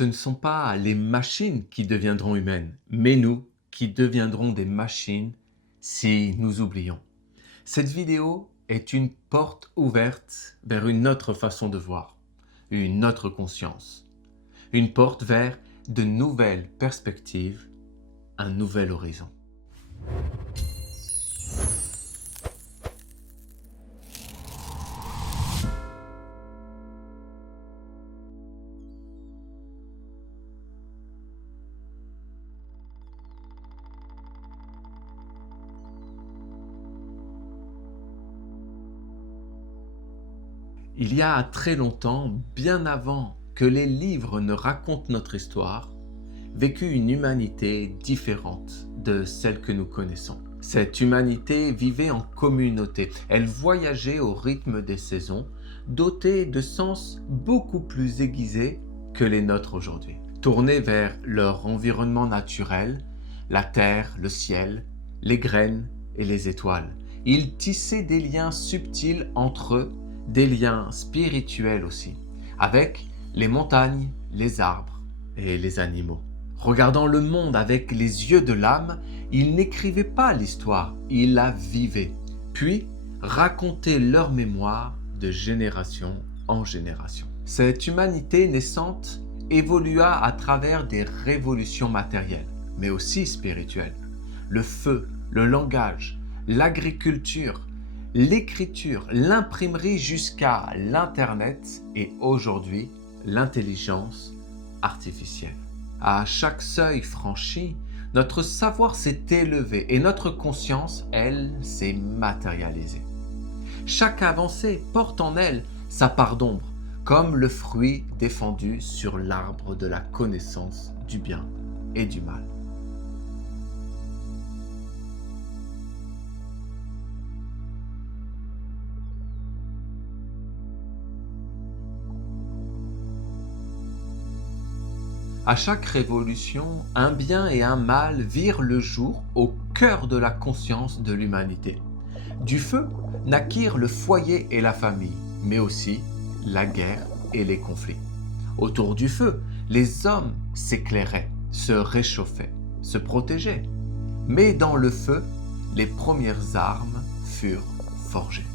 Ce ne sont pas les machines qui deviendront humaines, mais nous qui deviendrons des machines si nous oublions. Cette vidéo est une porte ouverte vers une autre façon de voir, une autre conscience, une porte vers de nouvelles perspectives, un nouvel horizon. Il y a très longtemps, bien avant que les livres ne racontent notre histoire, vécut une humanité différente de celle que nous connaissons. Cette humanité vivait en communauté, elle voyageait au rythme des saisons, dotée de sens beaucoup plus aiguisés que les nôtres aujourd'hui. Tournés vers leur environnement naturel, la terre, le ciel, les graines et les étoiles, ils tissaient des liens subtils entre eux, des liens spirituels aussi, avec les montagnes, les arbres et les animaux. Regardant le monde avec les yeux de l'âme, ils n'écrivaient pas l'histoire, ils la vivaient, puis racontaient leur mémoire de génération en génération. Cette humanité naissante évolua à travers des révolutions matérielles, mais aussi spirituelles. Le feu, le langage, l'agriculture, l'écriture, l'imprimerie jusqu'à l'Internet et aujourd'hui l'intelligence artificielle. À chaque seuil franchi, notre savoir s'est élevé et notre conscience, elle, s'est matérialisée. Chaque avancée porte en elle sa part d'ombre, comme le fruit défendu sur l'arbre de la connaissance du bien et du mal. À chaque révolution, un bien et un mal virent le jour au cœur de la conscience de l'humanité. Du feu naquirent le foyer et la famille, mais aussi la guerre et les conflits. Autour du feu, les hommes s'éclairaient, se réchauffaient, se protégeaient. Mais dans le feu, les premières armes furent forgées.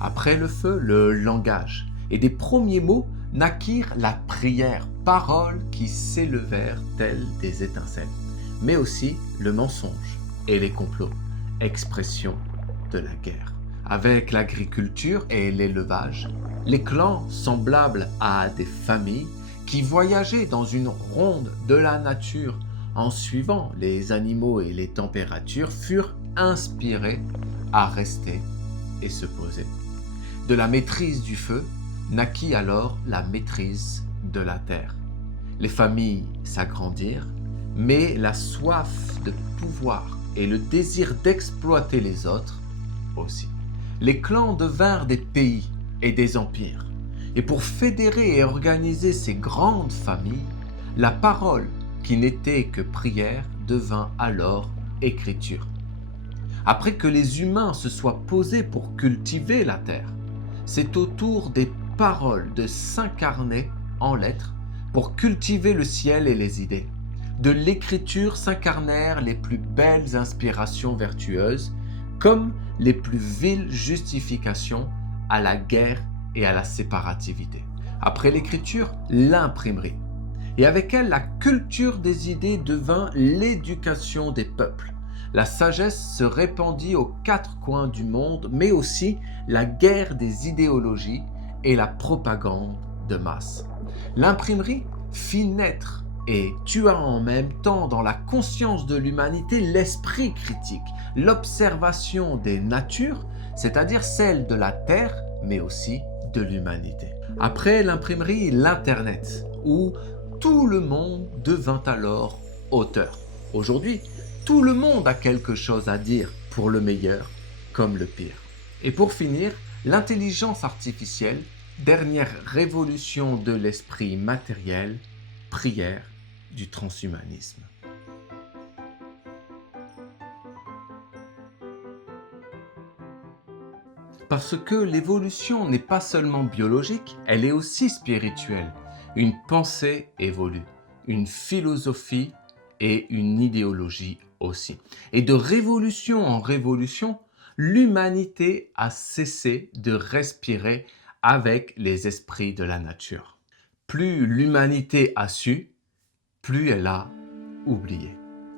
Après le feu, le langage, et des premiers mots naquirent la prière, paroles qui s'élevèrent telles des étincelles, mais aussi le mensonge et les complots, expression de la guerre. Avec l'agriculture et l'élevage, les clans semblables à des familles qui voyageaient dans une ronde de la nature en suivant les animaux et les températures furent inspirés à rester et se poser. De la maîtrise du feu naquit alors la maîtrise de la terre. Les familles s'agrandirent, mais la soif de pouvoir et le désir d'exploiter les autres aussi. Les clans devinrent des pays et des empires. Et pour fédérer et organiser ces grandes familles, la parole, qui n'était que prière, devint alors écriture. Après que les humains se soient posés pour cultiver la terre, c'est au tour des paroles de s'incarner en lettres pour cultiver le ciel et les idées. De l'écriture s'incarnèrent les plus belles inspirations vertueuses, comme les plus viles justifications à la guerre et à la séparativité. Après l'écriture, l'imprimerie. Et avec elle, la culture des idées devint l'éducation des peuples. La sagesse se répandit aux quatre coins du monde, mais aussi la guerre des idéologies et la propagande de masse. L'imprimerie fit naître et tua en même temps dans la conscience de l'humanité l'esprit critique, l'observation des natures, c'est-à-dire celle de la Terre, mais aussi de l'humanité. Après l'imprimerie, l'Internet, où tout le monde devint alors auteur. Aujourd'hui, tout le monde a quelque chose à dire, pour le meilleur comme le pire. Et pour finir, l'intelligence artificielle, dernière révolution de l'esprit matériel, prière du transhumanisme. Parce que l'évolution n'est pas seulement biologique, elle est aussi spirituelle. Une pensée évolue, une philosophie et une idéologie aussi. Et de révolution en révolution, l'humanité a cessé de respirer avec les esprits de la nature. Plus l'humanité a su, plus elle a oublié.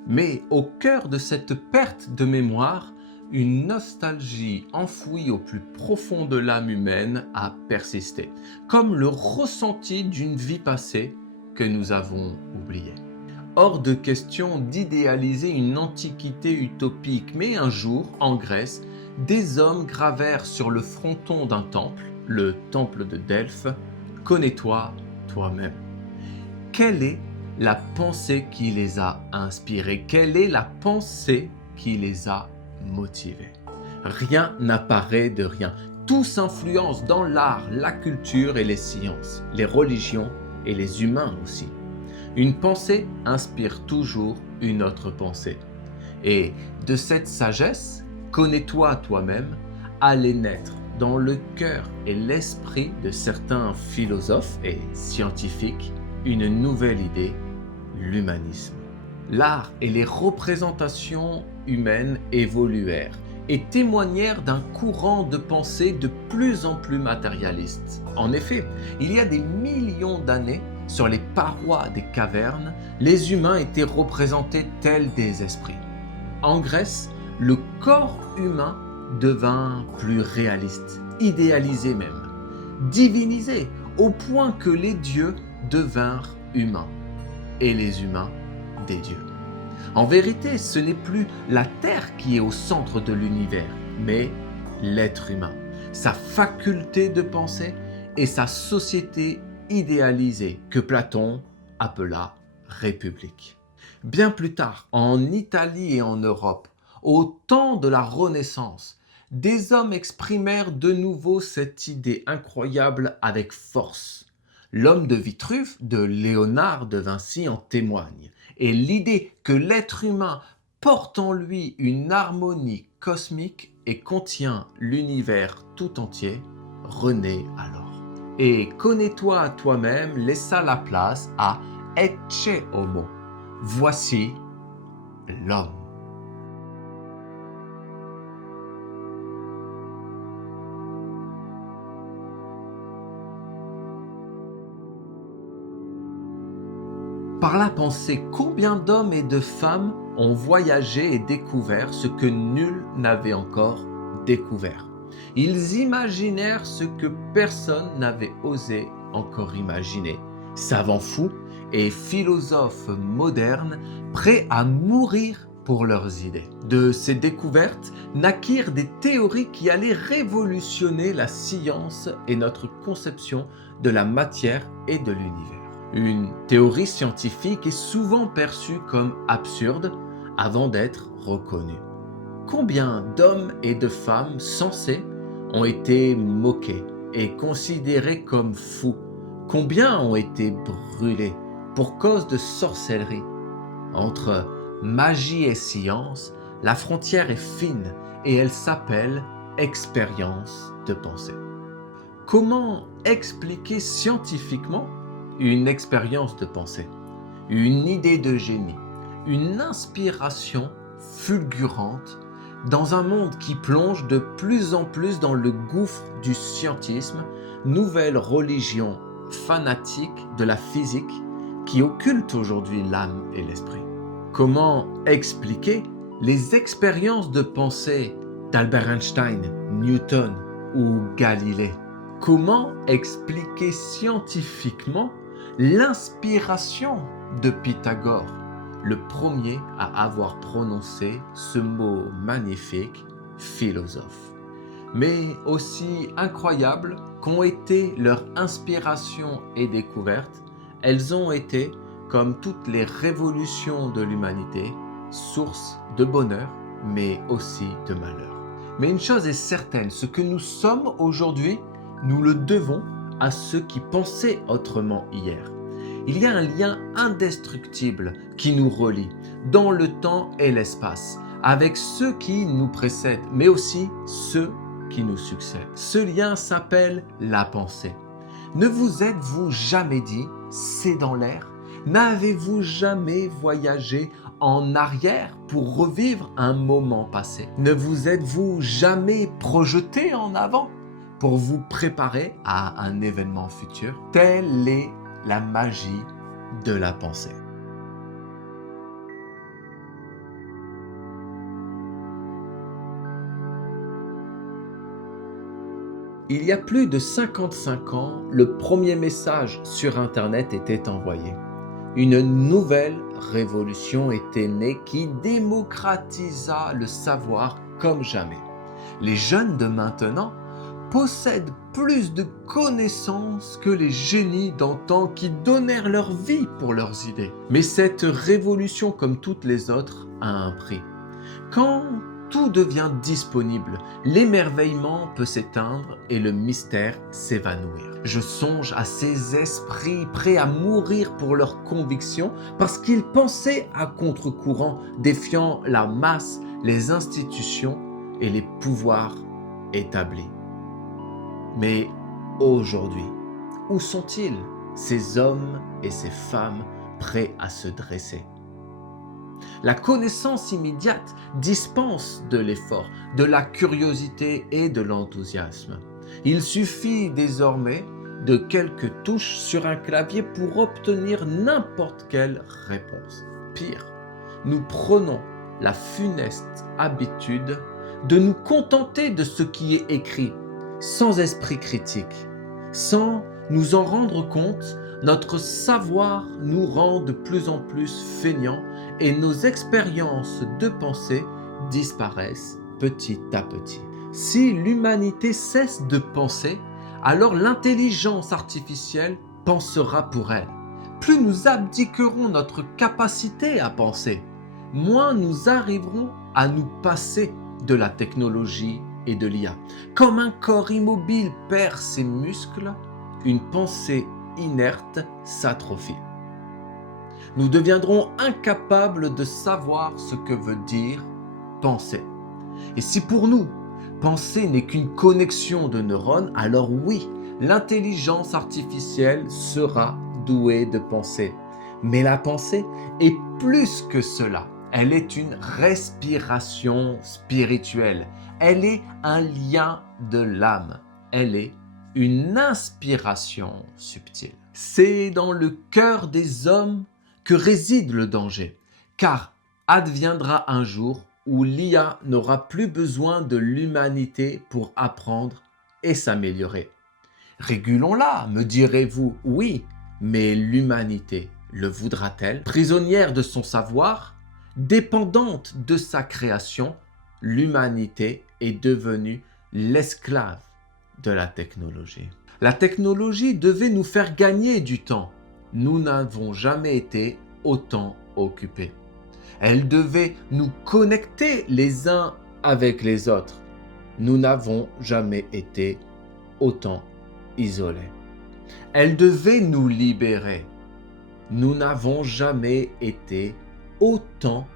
Mais au cœur de cette perte de mémoire, une nostalgie enfouie au plus profond de l'âme humaine a persisté, comme le ressenti d'une vie passée que nous avons oubliée. Hors de question d'idéaliser une antiquité utopique, mais un jour, en Grèce, des hommes gravèrent sur le fronton d'un temple, le temple de Delphes, « Connais-toi toi-même ». Quelle est la pensée qui les a inspirés? Quelle est la pensée qui les a motivés? Rien n'apparaît de rien. Tout s'influence dans l'art, la culture et les sciences, les religions et les humains aussi. Une pensée inspire toujours une autre pensée. Et de cette sagesse, connais-toi toi-même, allait naître dans le cœur et l'esprit de certains philosophes et scientifiques une nouvelle idée, l'humanisme. L'art et les représentations humaines évoluèrent et témoignèrent d'un courant de pensée de plus en plus matérialiste. En effet, il y a des millions d'années, sur les parois des cavernes, les humains étaient représentés tels des esprits. En Grèce, le corps humain devint plus réaliste, idéalisé même, divinisé, au point que les dieux devinrent humains et les humains des dieux. En vérité, ce n'est plus la Terre qui est au centre de l'univers, mais l'être humain, sa faculté de penser et sa société idéalisée que Platon appela République. Bien plus tard, en Italie et en Europe, au temps de la Renaissance, des hommes exprimèrent de nouveau cette idée incroyable avec force. L'homme de Vitruve de Léonard de Vinci en témoigne, et l'idée que l'être humain porte en lui une harmonie cosmique et contient l'univers tout entier renaît alors. Et connais-toi toi-même laissa la place à Ecce Homo. Voici l'homme. Par la pensée, combien d'hommes et de femmes ont voyagé et découvert ce que nul n'avait encore découvert. Ils imaginèrent ce que personne n'avait osé encore imaginer. Savants fous et philosophes modernes prêts à mourir pour leurs idées. De ces découvertes naquirent des théories qui allaient révolutionner la science et notre conception de la matière et de l'univers. Une théorie scientifique est souvent perçue comme absurde avant d'être reconnue. Combien d'hommes et de femmes sensés ont été moqués et considérés comme fous? Combien ont été brûlés pour cause de sorcellerie? Entre magie et science, la frontière est fine et elle s'appelle expérience de pensée. Comment expliquer scientifiquement une expérience de pensée, une idée de génie, une inspiration fulgurante dans un monde qui plonge de plus en plus dans le gouffre du scientisme, nouvelle religion fanatique de la physique qui occulte aujourd'hui l'âme et l'esprit? Comment expliquer les expériences de pensée d'Albert Einstein, Newton ou Galilée? Comment expliquer scientifiquement l'inspiration de Pythagore, le premier à avoir prononcé ce mot magnifique, philosophe? Mais aussi incroyables qu'ont été leurs inspirations et découvertes, elles ont été, comme toutes les révolutions de l'humanité, source de bonheur, mais aussi de malheur. Mais une chose est certaine, ce que nous sommes aujourd'hui, nous le devons à ceux qui pensaient autrement hier. Il y a un lien indestructible qui nous relie dans le temps et l'espace avec ceux qui nous précèdent, mais aussi ceux qui nous succèdent. Ce lien s'appelle la pensée. Ne vous êtes-vous jamais dit, c'est dans l'air? N'avez-vous jamais voyagé en arrière pour revivre un moment passé? Ne vous êtes-vous jamais projeté en avant pour vous préparer à un événement futur? Telle est la magie de la pensée. Il y a plus de 55 ans, le premier message sur Internet était envoyé. Une nouvelle révolution était née qui démocratisa le savoir comme jamais. Les jeunes de maintenant possèdent plus de connaissances que les génies d'antan qui donnèrent leur vie pour leurs idées. Mais cette révolution, comme toutes les autres, a un prix. Quand tout devient disponible, l'émerveillement peut s'éteindre et le mystère s'évanouir. Je songe à ces esprits prêts à mourir pour leurs convictions parce qu'ils pensaient à contre-courant, défiant la masse, les institutions et les pouvoirs établis. Mais aujourd'hui, où sont-ils, ces hommes et ces femmes prêts à se dresser? La connaissance immédiate dispense de l'effort, de la curiosité et de l'enthousiasme. Il suffit désormais de quelques touches sur un clavier pour obtenir n'importe quelle réponse. Pire, nous prenons la funeste habitude de nous contenter de ce qui est écrit, sans esprit critique. Sans nous en rendre compte, notre savoir nous rend de plus en plus feignants et nos expériences de pensée disparaissent petit à petit. Si l'humanité cesse de penser, alors l'intelligence artificielle pensera pour elle. Plus nous abdiquerons notre capacité à penser, moins nous arriverons à nous passer de la technologie et de l'IA. Comme un corps immobile perd ses muscles, une pensée inerte s'atrophie. Nous deviendrons incapables de savoir ce que veut dire penser. Et si pour nous, penser n'est qu'une connexion de neurones, alors oui, l'intelligence artificielle sera douée de penser. Mais la pensée est plus que cela. Elle est une respiration spirituelle. Elle est un lien de l'âme. Elle est une inspiration subtile. C'est dans le cœur des hommes que réside le danger, car adviendra un jour où l'IA n'aura plus besoin de l'humanité pour apprendre et s'améliorer. Régulons-la, me direz-vous, oui, mais l'humanité le voudra-t-elle? Prisonnière de son savoir, dépendante de sa création, l'humanité est devenue l'esclave de la technologie. La technologie devait nous faire gagner du temps. Nous n'avons jamais été autant occupés. Elle devait nous connecter les uns avec les autres. Nous n'avons jamais été autant isolés. Elle devait nous libérer. Nous n'avons jamais été autant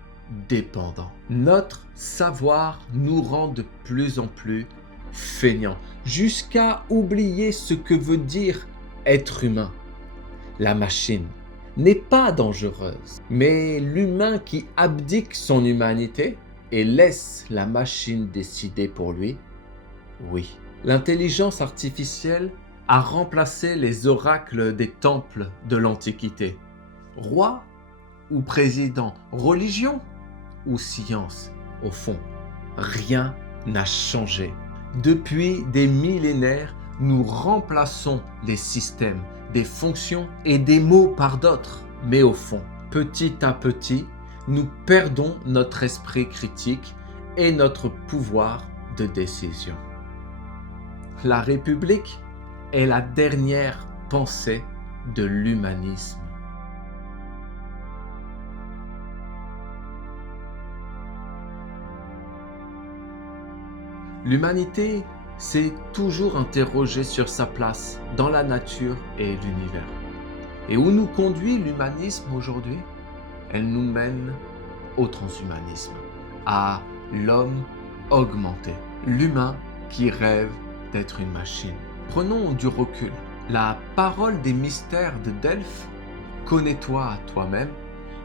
dépendants. Notre savoir nous rend de plus en plus feignants, jusqu'à oublier ce que veut dire être humain. La machine n'est pas dangereuse, mais l'humain qui abdique son humanité et laisse la machine décider pour lui, oui. L'intelligence artificielle a remplacé les oracles des temples de l'Antiquité. Roi ou président, religion ou science, au fond, rien n'a changé. Depuis des millénaires, nous remplaçons les systèmes, des fonctions et des mots par d'autres. Mais au fond, petit à petit, nous perdons notre esprit critique et notre pouvoir de décision. La République est la dernière pensée de l'humanisme. L'humanité s'est toujours interrogée sur sa place dans la nature et l'univers. Et où nous conduit l'humanisme aujourd'hui? Elle nous mène au transhumanisme, à l'homme augmenté, l'humain qui rêve d'être une machine. Prenons du recul. La parole des mystères de Delphes connais-toi toi-même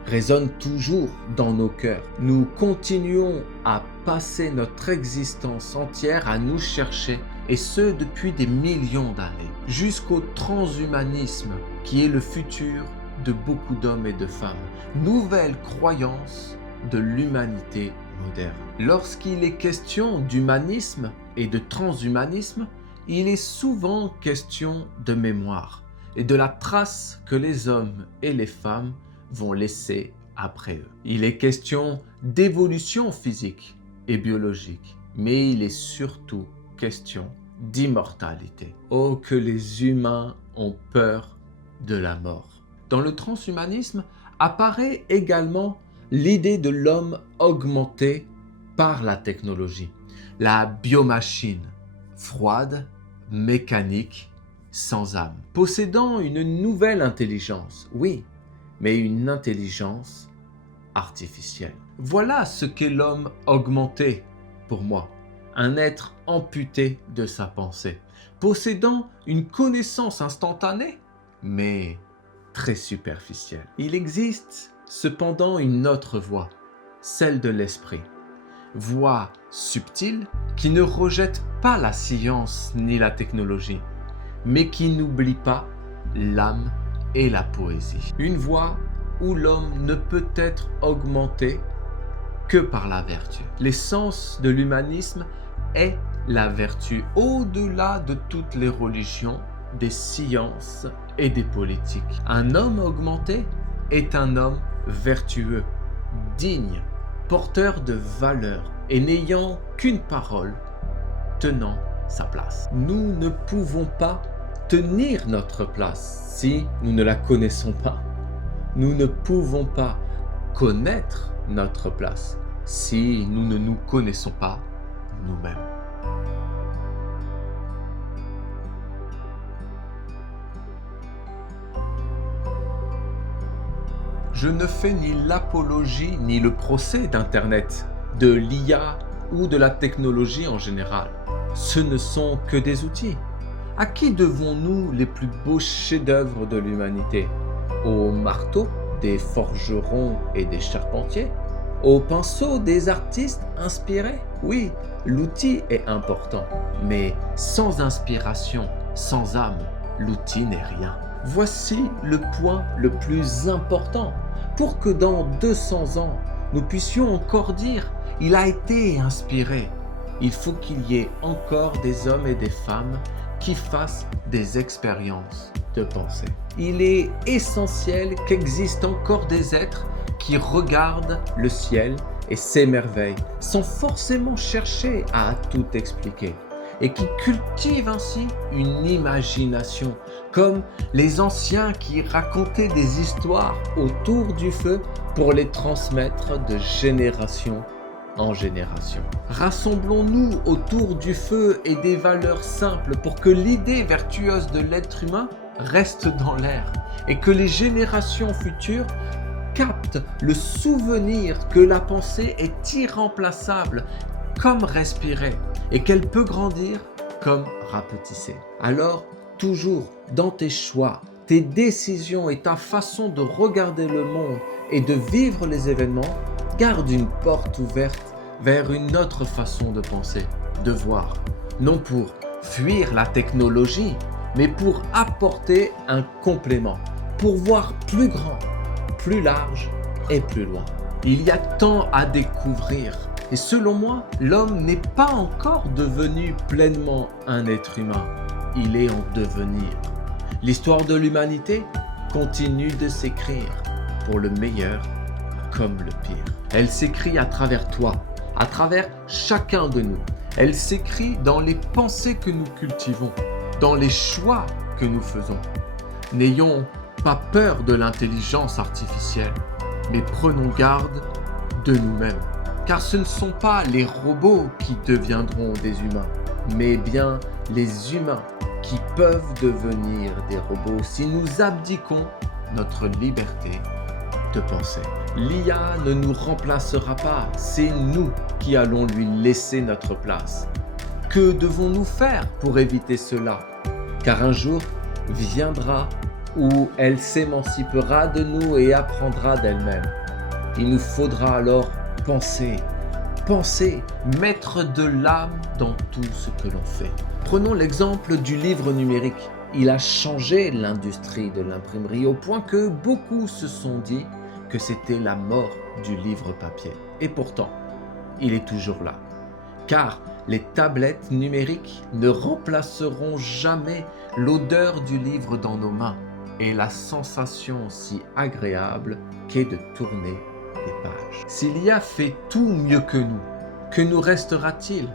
résonne toujours dans nos cœurs. Nous continuons à passer notre existence entière à nous chercher, et ce depuis des millions d'années, jusqu'au transhumanisme qui est le futur de beaucoup d'hommes et de femmes. Nouvelle croyance de l'humanité moderne. Lorsqu'il est question d'humanisme et de transhumanisme, il est souvent question de mémoire et de la trace que les hommes et les femmes vont laisser après eux. Il est question d'évolution physique et biologique, mais il est surtout question d'immortalité. Oh, que les humains ont peur de la mort. Dans le transhumanisme apparaît également l'idée de l'homme augmenté par la technologie, la biomachine, froide, mécanique, sans âme, possédant une nouvelle intelligence, oui, mais une intelligence artificielle. Voilà ce qu'est l'homme augmenté pour moi, un être amputé de sa pensée, possédant une connaissance instantanée, mais très superficielle. Il existe cependant une autre voie, celle de l'esprit, voie subtile qui ne rejette pas la science ni la technologie, mais qui n'oublie pas l'âme et la poésie. Une voie où l'homme ne peut être augmenté que par la vertu. L'essence de l'humanisme est la vertu, au-delà de toutes les religions, des sciences et des politiques. Un homme augmenté est un homme vertueux, digne, porteur de valeurs et n'ayant qu'une parole, tenant sa place. Nous ne pouvons pas tenir notre place si nous ne la connaissons pas. Nous ne pouvons pas connaître notre place si nous ne nous connaissons pas nous-mêmes. Je ne fais ni l'apologie ni le procès d'Internet, de l'IA ou de la technologie en général. Ce ne sont que des outils. À qui devons-nous les plus beaux chefs-d'œuvre de l'humanité? Au marteau des forgerons et des charpentiers? Au pinceau des artistes inspirés? Oui, l'outil est important, mais sans inspiration, sans âme, l'outil n'est rien. Voici le point le plus important. Pour que dans 200 ans, nous puissions encore dire « il a été inspiré », il faut qu'il y ait encore des hommes et des femmes qui fassent des expériences de pensée. Il est essentiel qu'existent encore des êtres qui regardent le ciel et s'émerveillent sans forcément chercher à tout expliquer et qui cultivent ainsi une imagination comme les anciens qui racontaient des histoires autour du feu pour les transmettre de génération en génération. Rassemblons-nous autour du feu et des valeurs simples pour que l'idée vertueuse de l'être humain reste dans l'air et que les générations futures captent le souvenir que la pensée est irremplaçable comme respirer et qu'elle peut grandir comme rapetisser. Alors, toujours dans tes choix, tes décisions et ta façon de regarder le monde et de vivre les événements, garde une porte ouverte vers une autre façon de penser, de voir, non pour fuir la technologie, mais pour apporter un complément, pour voir plus grand, plus large et plus loin. Il y a tant à découvrir et selon moi, l'homme n'est pas encore devenu pleinement un être humain, il est en devenir. L'histoire de l'humanité continue de s'écrire pour le meilleur comme le pire. Elle s'écrit à travers toi, à travers chacun de nous. Elle s'écrit dans les pensées que nous cultivons, dans les choix que nous faisons. N'ayons pas peur de l'intelligence artificielle, mais prenons garde de nous-mêmes. Car ce ne sont pas les robots qui deviendront des humains, mais bien les humains qui peuvent devenir des robots si nous abdiquons notre liberté de penser. L'IA ne nous remplacera pas, c'est nous qui allons lui laisser notre place. Que devons-nous faire pour éviter cela? Car un jour viendra où elle s'émancipera de nous et apprendra d'elle-même. Il nous faudra alors penser, mettre de l'âme dans tout ce que l'on fait. Prenons l'exemple du livre numérique. Il a changé l'industrie de l'imprimerie au point que beaucoup se sont dit que c'était la mort du livre papier. Et pourtant, il est toujours là. Car les tablettes numériques ne remplaceront jamais l'odeur du livre dans nos mains et la sensation si agréable qu'est de tourner des pages. S'il y a fait tout mieux que nous restera-t-il?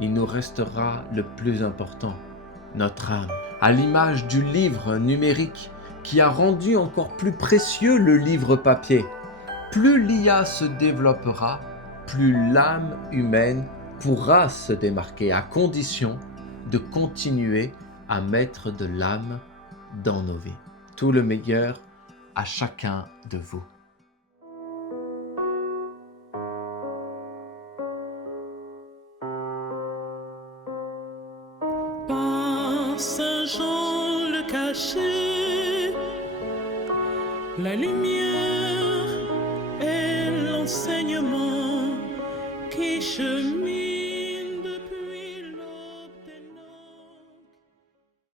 Il nous restera le plus important, notre âme. À l'image du livre numérique qui a rendu encore plus précieux le livre papier. Plus l'IA se développera, plus l'âme humaine pourra se démarquer à condition de continuer à mettre de l'âme dans nos vies. Tout le meilleur à chacun de vous. Par Saint Jean le caché, la lumière et l'enseignement qui cheminent